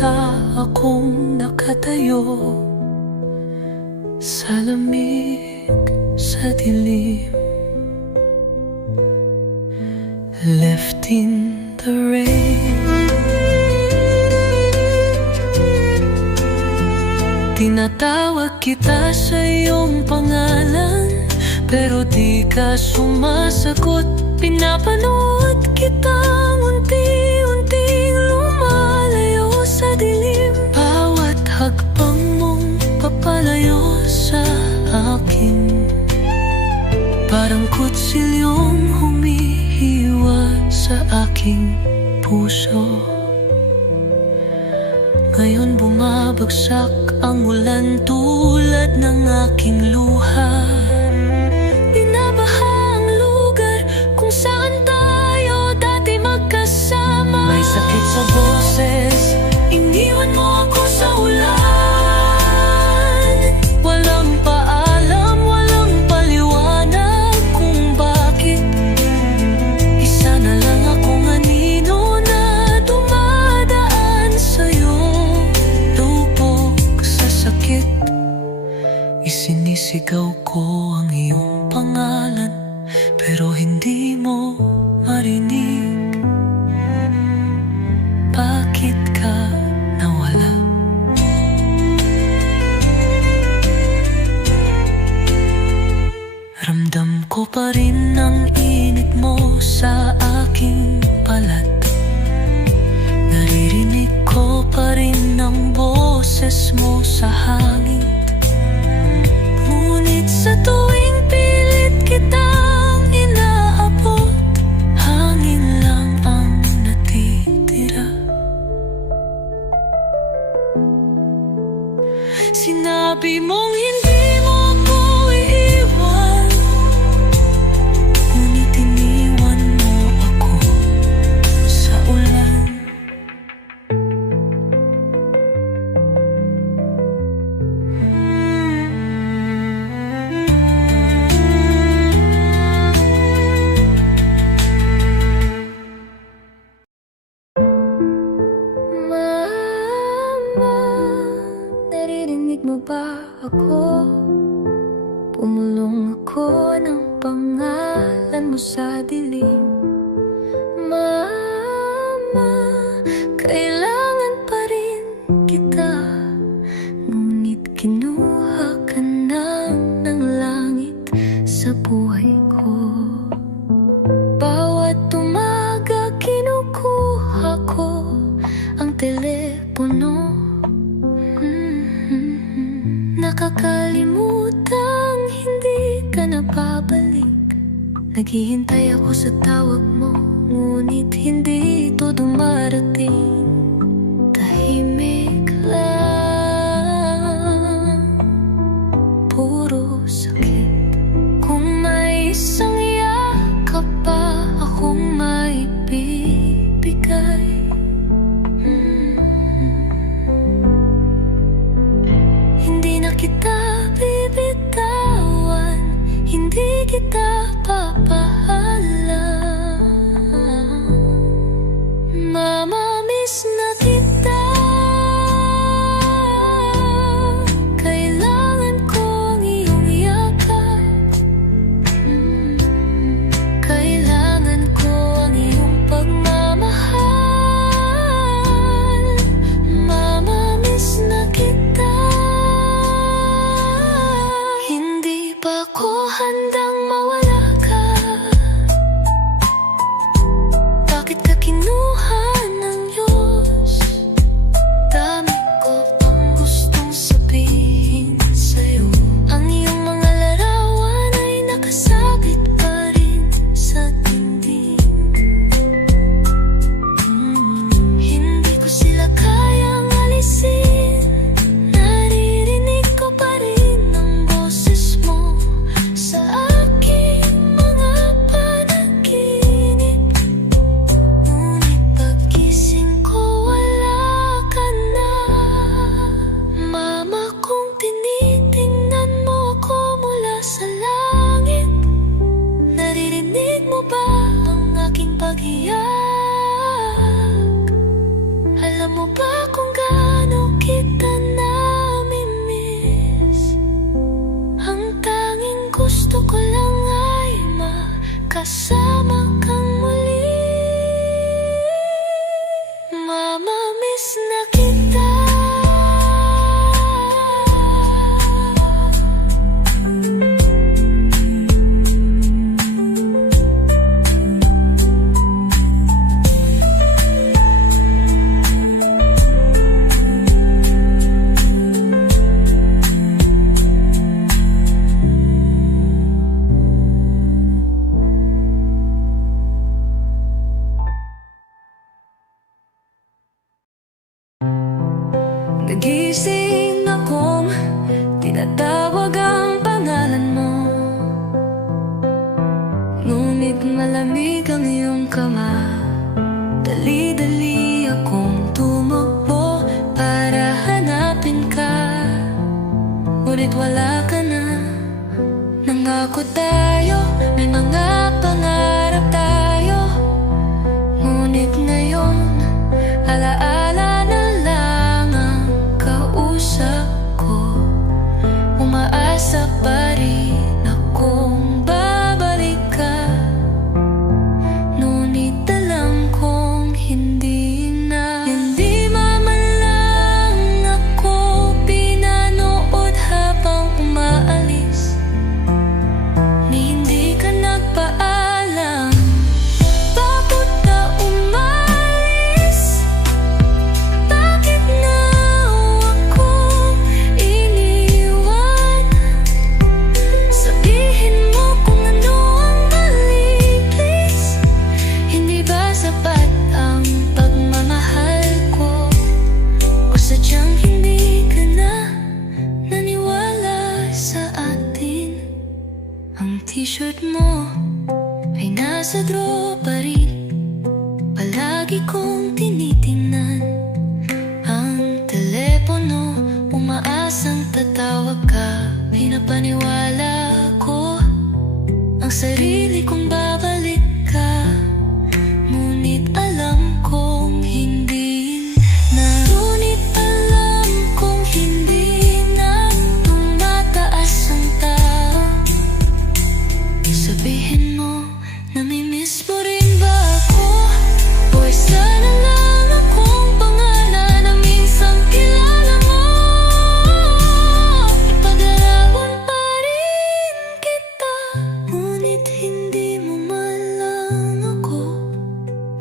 mag-isa akong nakatayo sa lamig, sa dilim, left in the rain. Tinatawag kita sa iyong pangalan, pero di ka sumasagot. Pinapanood kitang unti-unting lumalayo sa dilim. Bawat hakbang mong papalayo sa akin, parang kutsilyong humihiwa sa aking puso. Ngayon bumabagsak ang ulan tulad ng aking luha. Binabaha ang lugar kung saan tayo dati magkasama. May sakit sa boses, iniwan mo ako sa ulan. Walang paalam, walang paliwanag kung bakit. Isa na lang akong anino na dumadaan sa'yo. Lubog sa sakit, isinisigaw ko ang iyong pangalan, pero hindi mo marinig. Bakit ka nawala? Ramdam ko pa rin ang init mo sa aking balat. Naririnig ko pa rin ang boses mo sa hangin. Ngunit sa tuwing pilit kitang inaabot, hangin lang ang natitira. Sinabi mong hindi mo ako iiwan, ngunit iniwan mo ako sa ulan. Mama, naririnig mo ba ako? Pumulong ako ng pangalan mo sa dilim. Mama, kailangan pa rin kita, ngunit kinuha ka na ng langit sa buhay ko. Bawat umaga kinukuha ko ang telepono. Nakakalimutang hindi ka napabalik. Naghihintay ako sa tawag mo, ngunit hindi ito dumarating. Tahimik lang, puro sakit. Kung may isang yakap pa akong maibibigay, hindi na kita bibitawan, hindi kita papahalang. Mama, miss na kita. Kailangan ko ang iyong yakap. Kailangan ko ang iyong pagmamahal. Mama, miss na kita. gusto ko lang ay makasama kang muli. Mama, miss na kita. Nagising akong tinatawag ang pangalan mo, ngunit malamig ang iyong kama. Dali-dali akong tumakbo para hanapin ka, ngunit wala ka na. Nangako tayo, may mga pangarap tayo, ngunit ngayon alaala na lang ang kausap ko. Umaasa pa rin akong babalik ka, ngunit alam kong hindi na. Hindi man lang ako pinanood habang umaalis, ni hindi ka nagpaalam. Bakit ka umalis? Bakit na ako iniwan? Sabihin mo kung ano ang mali, please. Hindi ba sapat ang pagmamahal ko? O sadyang hindi ka na naniwala sa atin? Ang t-shirt mo ay nasa drawer pa rin, palagi kong tinitingnan. Ang telepono, umaasang tatawag ka. Pinapaniwala ko ang sarili kong babalik ka, ngunit alam kong hindi na. Ngunit alam kong hindi na tumataas ang tao. Sabihin mo, namimiss mo rin ba ako? O isa na lang akong pangalan na minsan kilala mo. Ipaglalaban pa rin kita, ngunit hindi mo man lang ako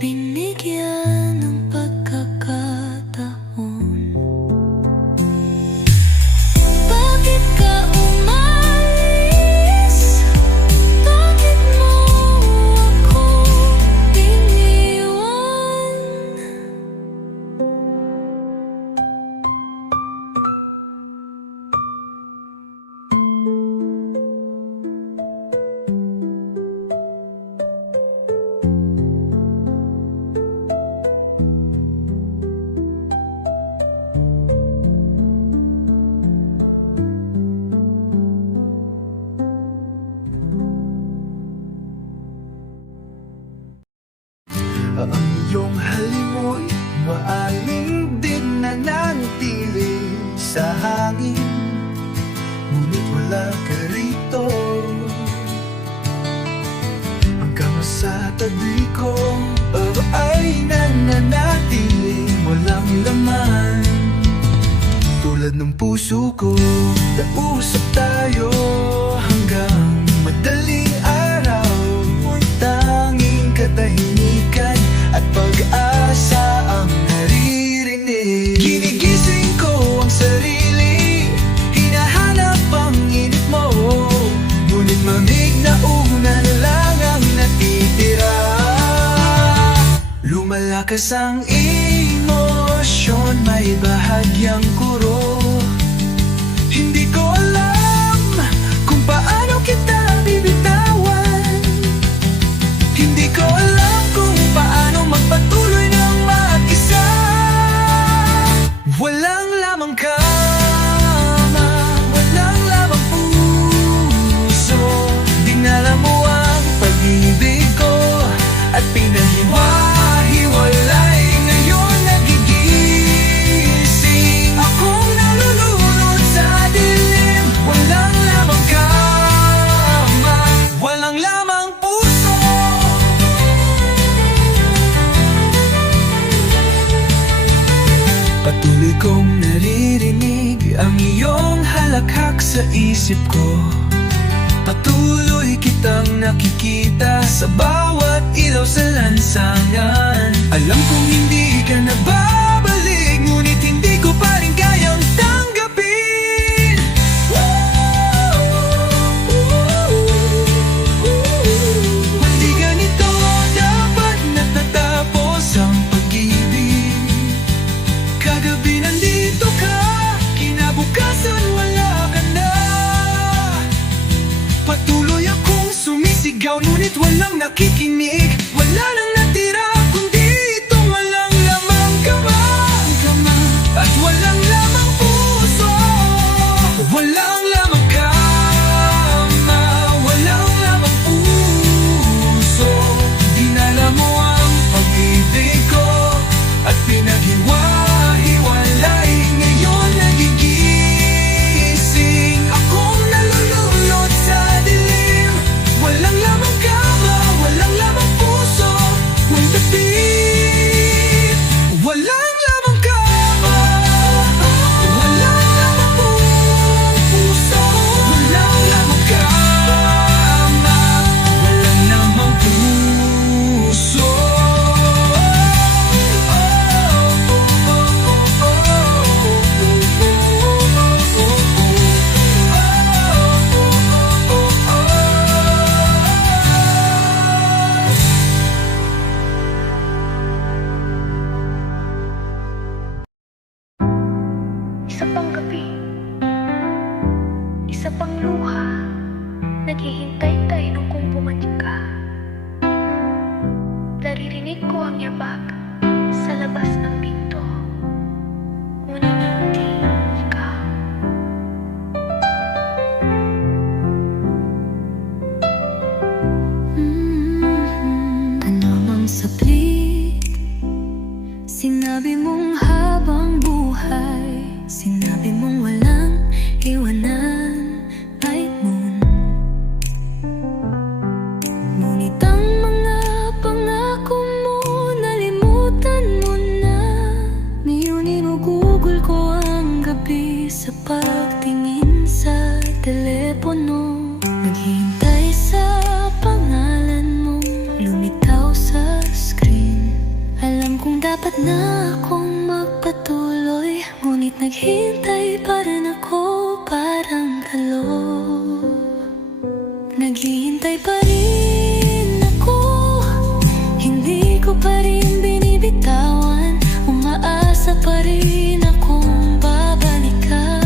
binigyan ng pagkakataon. Bakit ka umalis? Bakit mo ako iniwan? Ang iyong halimoy, maaling din na nanatili sa hangin, ngunit wala ka rito. Hanggang sa tabi ko ay nananatiling walang laman. Tulad ng puso ko, nausap tayo hanggang madaling araw. Ang tanging katahimikan at pag-asa ang naririnig. Ginigising ko ang sarili, hinahanap ang init mo, ngunit mamig na una na lang ang natitira. Lumalakas ang emosyon, may bahagyang kuro. Hindi ko alam kung paano kita bibitawan. Hindi ko alam kung paano magpatuloy ng mag-isa. Walang lamang kama, walang lamang puso. Dinala mo ang pag-ibig ko at pinahiwa-hiwalay ngayon. isip ko. Patuloy kitang nakikita sa bawat ilaw sa lansangan. Alam kong hindi ka na babalik, ngunit hindi ko pa rin kayang tanggapin. Hindi ganito dapat natatapos ang pag-ibig. Kagabi nandito ka, kinabukasan wala ka na. Patuloy akong sumisigaw, ngunit walang nakikinig. Wala nang natira kundi itong walang lamang kama. At walang lamang puso. Walang lamang kama, walang lamang puso. Dinala mo ang pag-ibig ko at pinaghiwa-hiwalay. Ngayon nagigising akong nalulunod sa dilim. Walang lamang kama, walang lamang puso. Nang tapit, walang lamang kama, walang lamang puso. Walang lamang kama, walang lamang puso. Isa pang gabi, isa pang luha, naghihintay tayo kung bumalik ka. Naririnig ko ang yabag sa labas ng pinto, ngunit hindi ka. Ano mang saplit, sinabi mong habang buhay, sinabi mong walang iwanan, night moon. Ngunit ang mga pangako mo, nalimutan mo na. Ngayon inugugol ko ang gabi sa pagtingin sa telepono. Naghihintay sa pangalan mo, lumitaw sa screen. Alam kong dapat na akong magpatuloy, ngunit naghihintay pa rin ako parang halo. Naghihintay pa rin ako, hindi ko pa rin binibitawan. Umaasa pa rin akong babalik ka.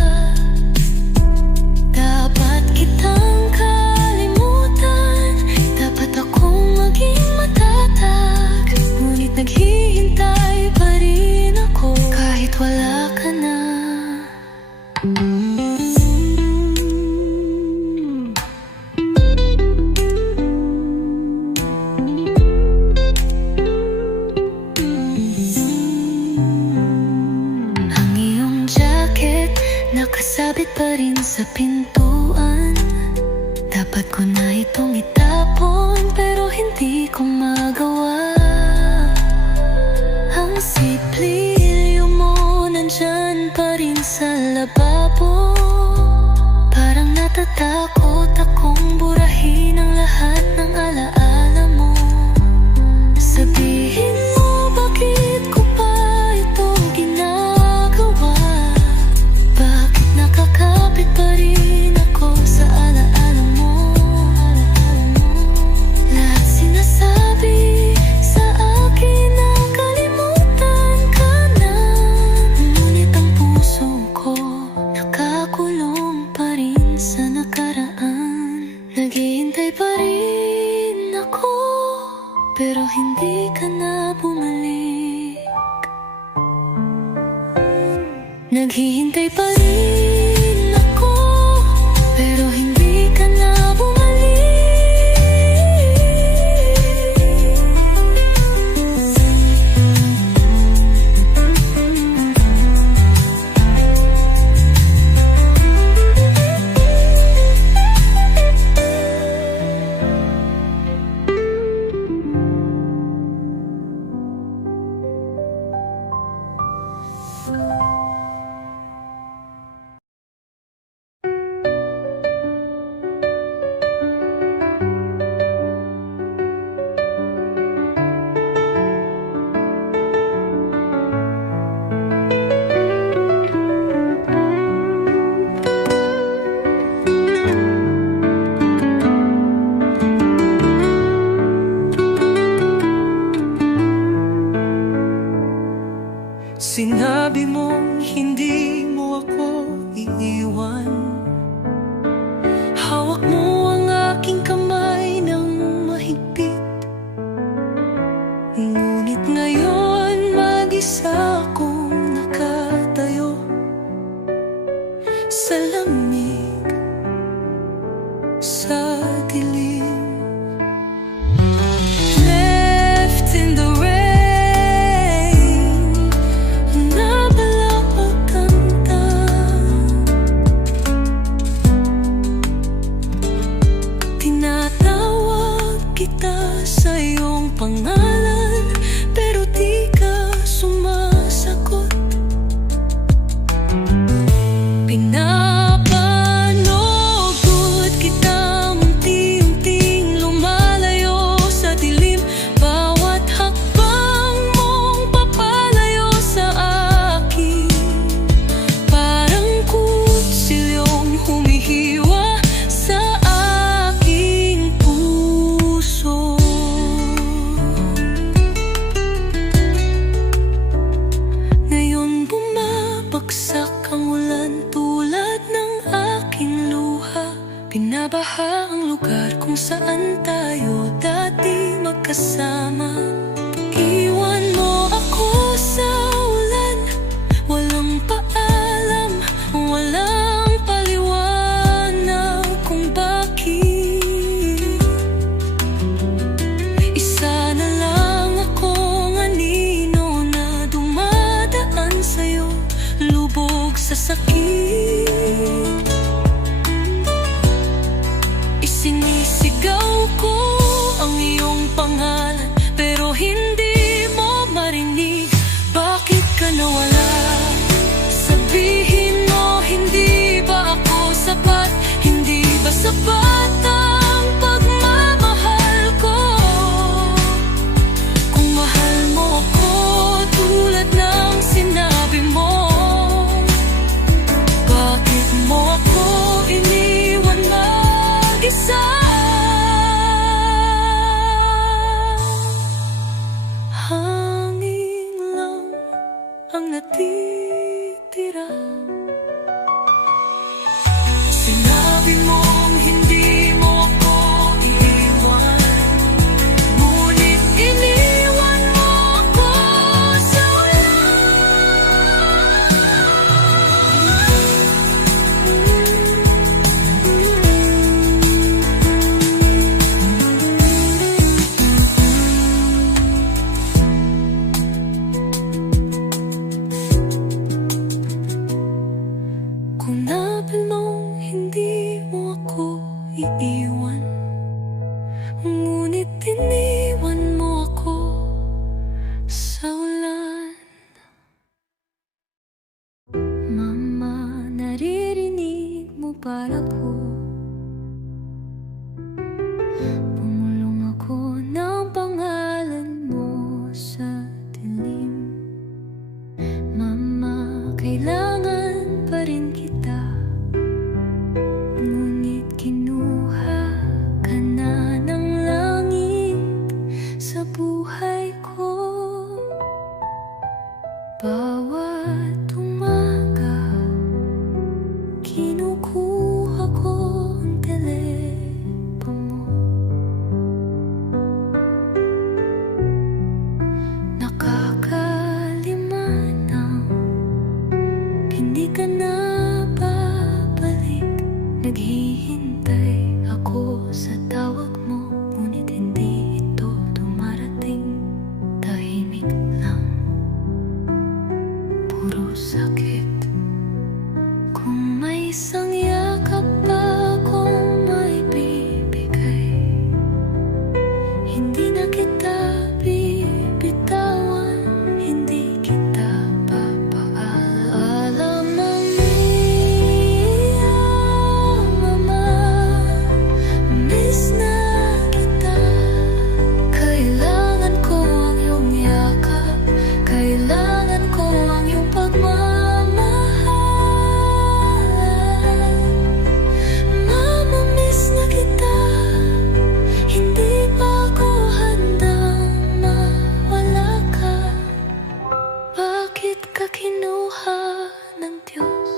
Dapat kitang kalimutan, dapat akong maging matatag. Ngunit naghihintay pa rin ako kahit wala ka na. Ang iyong jacket nakasabit pa rin sa pintuan. Dapat ko na itong itapon, pero hindi ko magawa. Ang siplilyo mo nandyan pa rin sa lababo. Parang natatakot akong burahin ang lahat ng alaala mo. Sabihin mo bakit ko pa ito ginagawa. Bakit nakakapit pa rin ako sa alaala mo. Lahat sinasabi sa akin na kalimutan ka na. Ngunit ang puso ko nakakulong pa rin sa nakaraan. Naghihintay pa rin ako, pero hindi ka na bumalik. Naghihintay pa rin ako, pero hindi ka na bumalik. Binabaha ang lugar kung saan tayo dati magkasama. Iwan mo ako sa ulan, walang paalam, walang paliwanag kung bakit. Isa na lang akong anino na dumadaan sa'yo, lubog sa sakit. Sinisigaw ko ang iyong pangalan, pero hindi mo marinig. Bakit ka nawala? Sabihin mo, hindi ba ako sapat? Hindi ba sapat ang pagmamahal ko? Kung mahal mo ako tulad ng sinabi mo, bakit mo ako iniwan mag-isa? Hangin lang ang natitira. Sinabi mong hindi mo ako iiwan, ngunit iniwan mo ako sa kung nabil mong hindi mo ako iiwan, ngunit iniwan mo ako sa ulan. Mama, naririnig mo ba ako? Pumulong ako ng pangalan mo sa dilim. Mama, kailangan pa rin kita, ngunit kinuha ka na ng langit sa buhay ko. Bawat umaga, kinukuha ko ang telepono mo. Nakakalimanang hindi ka na babalik. Naghihintay ako sa tawag mo, ngunit hindi ito dumarating. Tahimik lang, puro sakit. Kung may isang yakap pa akong maibibigay, hindi na kita bibitawan, hindi kita papaalam. Mama, miss na kita. Kailangan ko ang iyong yakap, kailangan ko ang iyong pagmamahal. Mama, miss na kita. Hindi pa ako handang mawala ka. Bakit ka kinuha ng Diyos?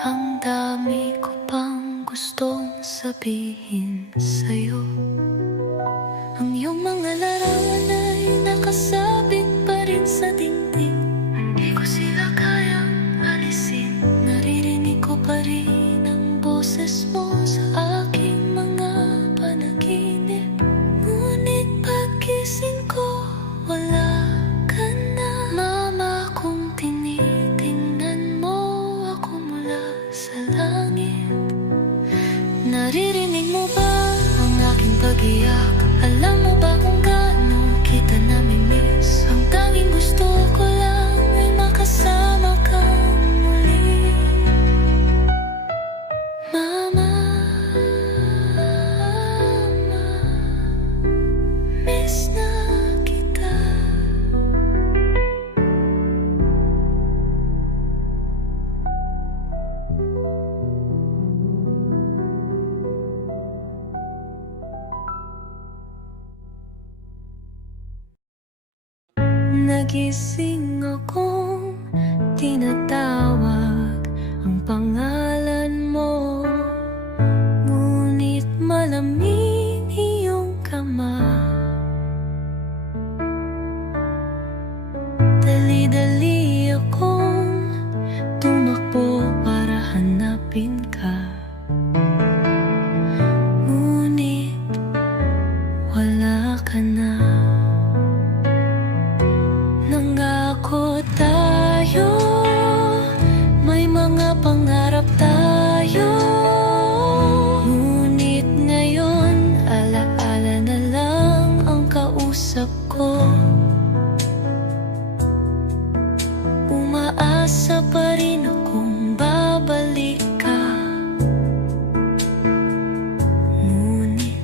Ang dami ko pang gustong sabihin sa'yo. Ang iyong mga larawan ay nakasabit pa rin sa dingding. Hindi ko sila kayang alisin. Naririnig ko pa rin ang boses mo sa aking mga panaginip. Ngunit paggising ko, wala ka na. Mama, kung tinitingnan mo ako mula sa langit, naririnig mo ba ang aking pag-iyak? Alam mo ba kung gaano kita namimiss? Ang tanging gusto ko lang ay makasama kang muli. Mama, miss na kita. Nagising akong tinatawag ang pangalan mo. Ngunit wala ka na. Nangako tayo, may mga pangarap tayo. Ngunit ngayon, alaala na lang ang kausap ko. Umaasa pa rin akong babalik ka. Ngunit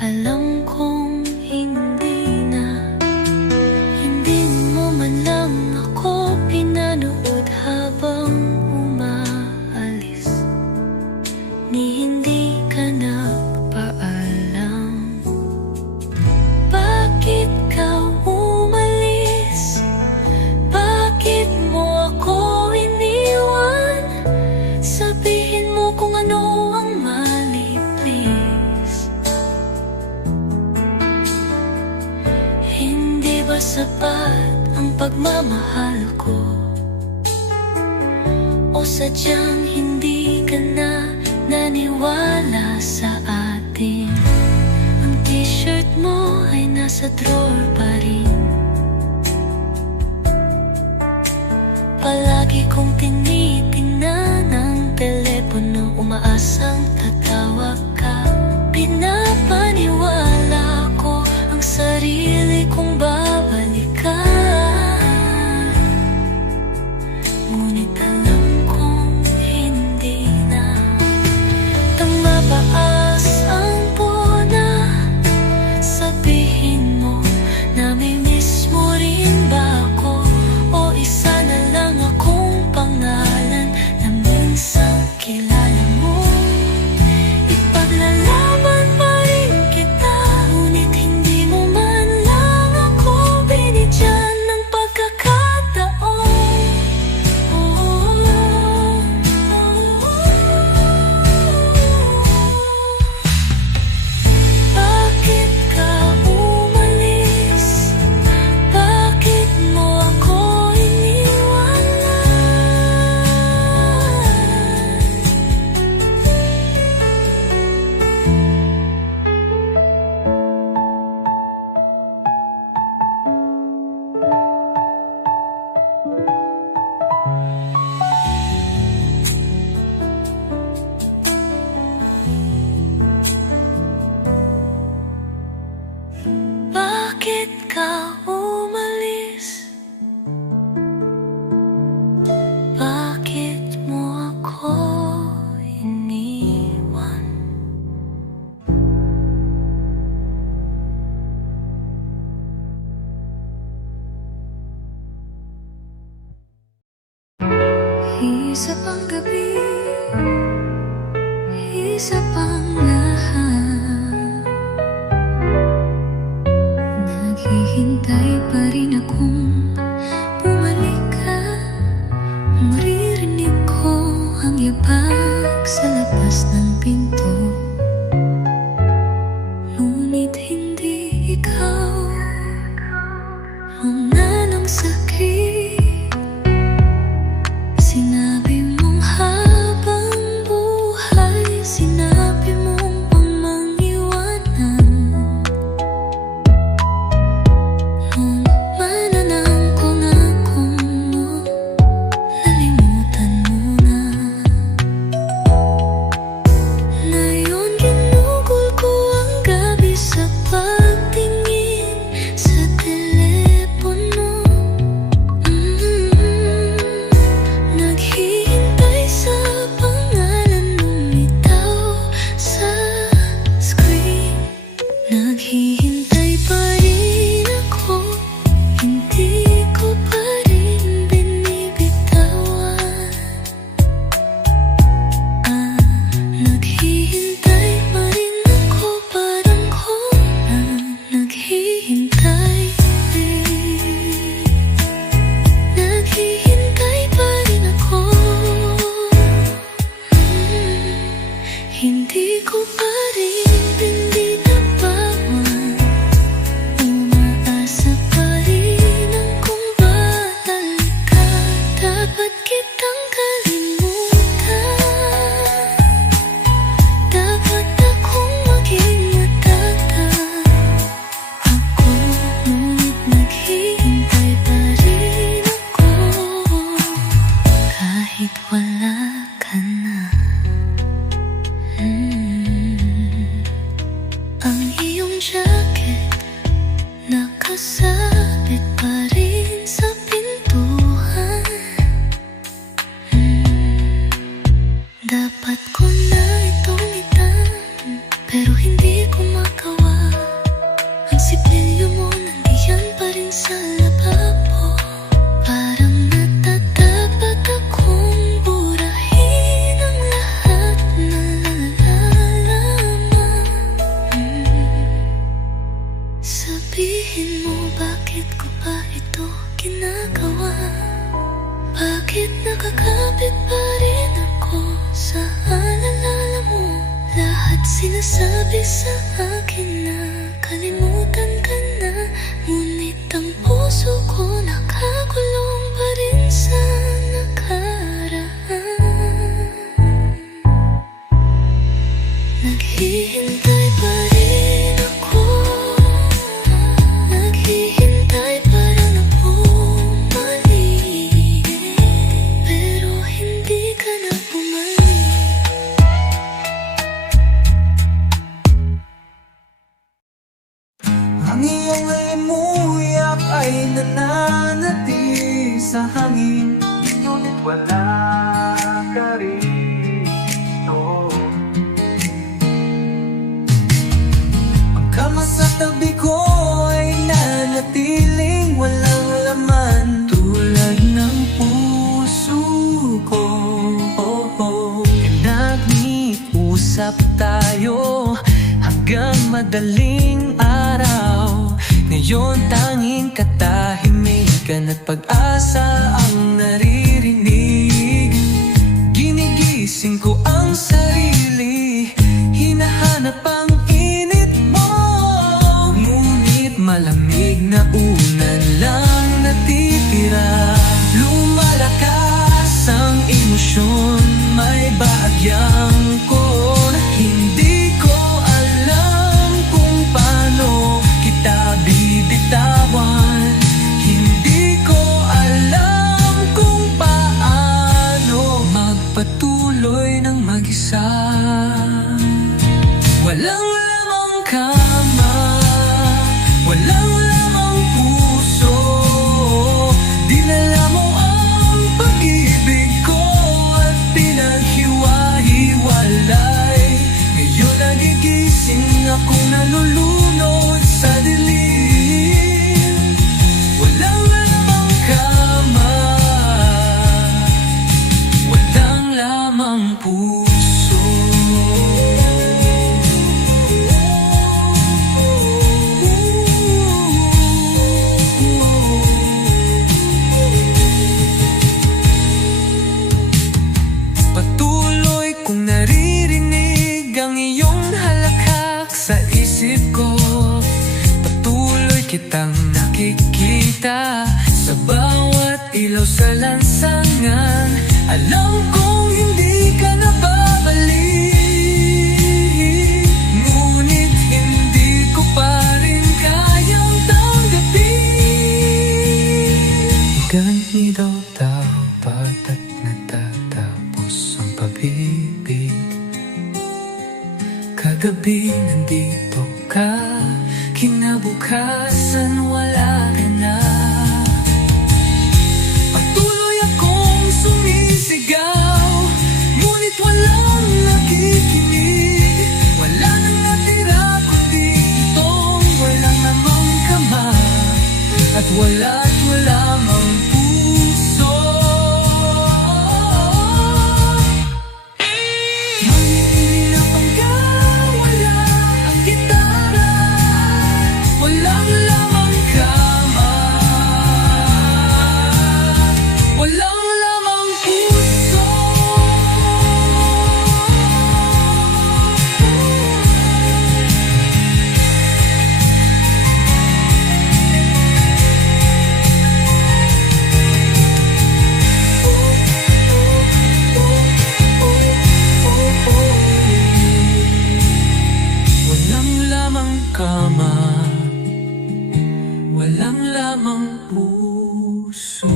alam kong hindi na. Hindi mo man lang ako pinanood habang umaalis. Ni hindi ka nagpaalam. Bakit ka umalis? Bakit mo ako iniwan? Sabihin mo kung ano ang mali, please. Hindi ba sapat ang pagmamahal ko? O sadyang hindi ka na naniwala sa atin? Ang t-shirt mo ay nasa drawer pa rin. Palagi kong tinitingnan ang telepono, umaasang tatawag ka. Pinapaniwala ko ang sarili kong babalikan. Ngunit alam kong hindi na. Tumapaas ang puna. Sabihin mo, nami-miss mo rin ba ako? O isa na lang akong pangalan na minsan kilala mo. Ipaglalaban pa rin kita, ngunit hindi mo man lang ako binigyan ng pagkakataon. Bakit ka umalis? Bakit mo ako iniwanan? Bakit ka umalis? Bakit mo ako iniwan? Isa pang gabi, isa pang lahat. Naghihintay pa rin akong bumalik ka. Maririnig ko ang yabag sa labas ng pinto. Ngunit hindi ikaw. Mga ng sakit, sinabi mong habang buhay, sinabi mong huwag mang iwanan. Nung mananangkong akong mo, nalimutan mo na. Ngayon ginugol ko ang gabi sa pagtingin sa telepono. Naghihintay sa pangalan lumitaw sa screen. Naghihintay pa rin ako, hindi ko pa rin binibitawan. Naghihintay pa rin ako, parang ko na naghihintay din. Naghihintay pa rin ako. Hindi ko pa rin binitawan. Umaasa pa rin akong babalik ka. Dapat kitang kalimutan. ko na itong itan, pero hindi ko magawa. Ang sipilyo mo nandiyan pa rin sa lababo. Parang natatakot akong burahin ang lahat na nalalaman. Sabihin mo bakit ko pa ito ginagawa? Bakit nakakapit pa rin ako sa alala mo? Lahat sinasabi sa akin na kalimutan ka na, ngunit ang puso ko nakakulong pa rin sa nakaraan. Naghihintay pa rin ako, naghihintay para na bumalik, pero hindi ka na bumalik. Ang iyong limuyak ay nananatili sa hangin, ngunit wala ka rito. Ang kama sa tabi ko ay nanatiling walang laman, tulad ng puso ko. Nag-iusap tayo hanggang madaling araw. Ngayon tanging katahimikan at pag-asa ang naririnig. Ginigising ko ang sarili, hinahanap ang init mo, ngunit malamig na unan lang natitira. Lumalakas ang emosyon, may bahagyang ko na hindi ko alam kung paano kita bibitawan. Hindi ko alam kung paano magpatuloy ng mag-isa. Walang lamang kama, walang lamang puso. Dinala mo ang pag-ibig ko at pinaghiwa-hiwalay. Ngayon nagigising akong nalulunod sa dilim. Walang lamang kama, walang lamang puso. Patuloy kong naririnig ang iyong halakhak sa isip ko. Patuloy kitang nakikita sa bawat ilaw sa lansangan. Alam kong hindi ka na babalik, ngunit hindi ko pa rin kayang tanggapin. Ganito dapat at natatapos ang pag-ibig. Kagabi nandito ka, kinabukasan wala ka na. Patuloy akong sumisigaw, ngunit walang nakikinig. Wala nang natira kundi itong walang namang kama, at wala't wala mang puso. Mahirap hanggang wala ang gitara, walang lamang kama, walang lamang puso. Walang lamang kama, walang lamang puso.